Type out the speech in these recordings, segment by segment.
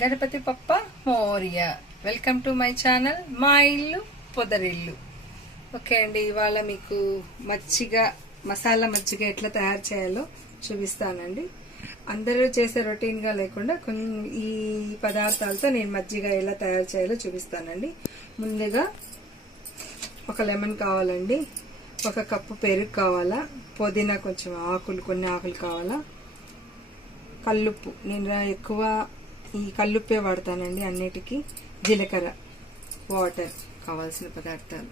Ganapati Bappa Morya. Welcome to my channel మా ఇల్లు పొదరిల్లు. Okay అండి, ఇవాళ మీకు మసాలా మజ్జిగ ఎట్లా తయారు చేయాలో చూపిస్తానండి. అందరూ చేసే రొటీన్గా లేకుండా ఈ పదార్థాలతో నేను మజ్జిగ ఎలా తయారు చేయాలో చూపిస్తానండి. ముందుగా ఒక లెమన్ కావాలండి, ఒక కప్పు పెరుగు కావాలా, పుదీనా కొంచెం కొన్ని ఆకులు కావాలా, కల్లుప్పు, నేను ఎక్కువ ఈ కల్లుప్పే వాడతానండి అన్నిటికీ, జీలకర్ర, వాటర్ కావాల్సిన పదార్థాలు.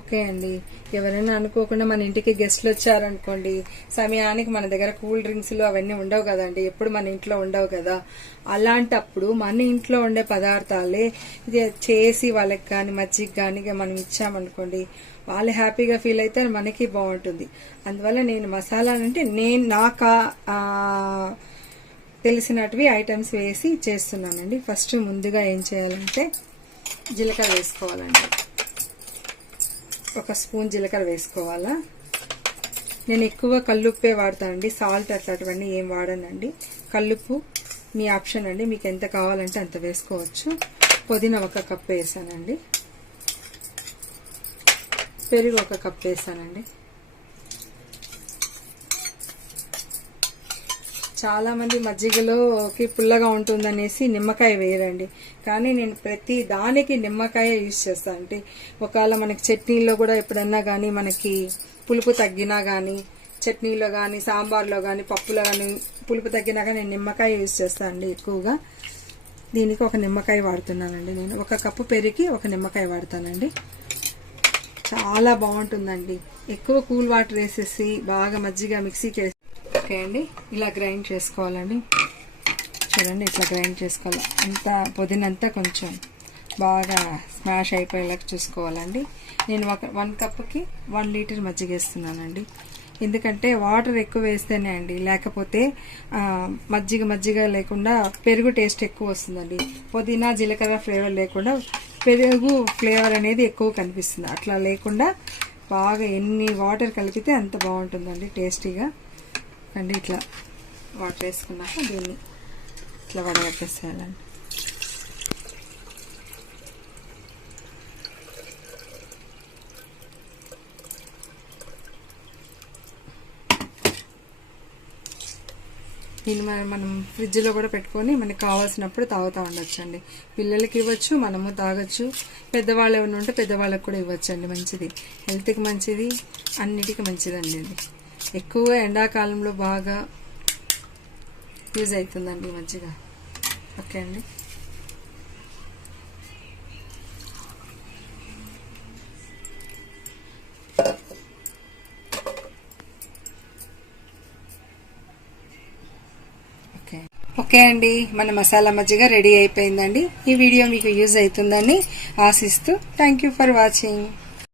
ఓకే అండి, ఎవరైనా అనుకోకుండా మన ఇంటికి గెస్ట్లు వచ్చారనుకోండి, సమయానికి మన దగ్గర కూల్ డ్రింక్స్లు అవన్నీ ఉండవు కదండి, ఎప్పుడు మన ఇంట్లో ఉండవు కదా. అలాంటప్పుడు మన ఇంట్లో ఉండే పదార్థాలే చేసి వాళ్ళకి కానీ మజ్జిగ కానీ మనం ఇచ్చామనుకోండి, వాళ్ళు హ్యాపీగా ఫీల్ అయితే మనకి బాగుంటుంది. అందువల్ల నేను మసాలా అంటే నాకు తెలిసినటివి ఐటమ్స్ వేసి చేస్తున్నానండి. ఫస్ట్ ముందుగా ఏం చేయాలంటే జీలకర్ర వేసుకోవాలండి. ఒక స్పూన్ జీలకర్ర వేసుకోవాలా. నేను ఎక్కువ కల్లుప్పే వాడతానండి, సాల్ట్ అట్లాంటివన్నీ ఏం వాడనండి. కల్లుప్పు మీ ఆప్షన్ అండి, మీకు ఎంత కావాలంటే అంత వేసుకోవచ్చు. పుదీనా ఒక కప్ వేసానండి, పెరుగు ఒక కప్ వేసానండి. చాలా మంది మజ్జిగలోకి పుల్లగా ఉంటుందనేసి నిమ్మకాయ వేయరండి, కానీ నేను ప్రతి దానికి నిమ్మకాయ యూజ్ చేస్తాను. అంటే ఒకవేళ మనకి చట్నీలో కూడా ఎప్పుడన్నా కానీ మనకి పులుపు తగ్గినా కానీ, చట్నీలో కానీ సాంబార్లో కానీ పప్పులో కానీ పులుపు తగ్గినా కానీ నేను నిమ్మకాయ యూజ్ చేస్తాను అండి ఎక్కువగా. దీనికి ఒక నిమ్మకాయ వాడుతున్నానండి. నేను ఒక కప్పు పెరిగి ఒక నిమ్మకాయ వాడతానండి. చాలా బాగుంటుందండి. ఎక్కువ కూల్ వాటర్ వేసేసి బాగా మజ్జిగ మిక్సీకి వేసి, ఓకే అండి, ఇలా గ్రైండ్ చేసుకోవాలండి. చూడండి, ఇట్లా గ్రైండ్ చేసుకోవాలి. అంతా పుదీనంతా కొంచెం బాగా స్మాష్ అయిపోయేలాగా చూసుకోవాలండి. నేను 1 కప్పుకి 1 లీటర్ మజ్జిగ వేస్తున్నానండి. ఎందుకంటే వాటర్ ఎక్కువ వేస్తేనే అండి, లేకపోతే మజ్జిగ లేకుండా పెరుగు టేస్ట్ ఎక్కువ వస్తుందండి. పుదీనా జీలకర్ర ఫ్లేవర్ లేకుండా పెరుగు ఫ్లేవర్ అనేది ఎక్కువ కనిపిస్తుంది. అట్లా లేకుండా బాగా ఎన్ని వాటర్ కలిపితే అంత బాగుంటుందండి టేస్టీగా అండి. ఇట్లా వాటర్ వేసుకున్నాక దీన్ని ఇట్లా వడగట్టేసేయాలండి. దీన్ని మనం ఫ్రిడ్జ్లో కూడా పెట్టుకొని మనకి కావాల్సినప్పుడు తాగుతూ ఉండొచ్చు అండి. పిల్లలకి ఇవ్వచ్చు, మనము తాగొచ్చు. పెద్దవాళ్ళు ఏమైనా ఉంటే పెద్దవాళ్ళకి కూడా ఇవ్వచ్చు అండి. మంచిది, హెల్త్కి మంచిది, అన్నిటికీ మంచిదండి. ఇది ఎక్కువ ఎండాకాలంలో బాగా యూజ్ అవుతుందండి మంచిగా. ఓకే అండి, ఓకే అండి, మన మసాలా మజ్జిగ రెడీ అయిపోయిందండి. ఈ వీడియో మీకు యూజ్ అవుతుందని ఆశిస్తూ థ్యాంక్ యూ ఫర్ వాచింగ్.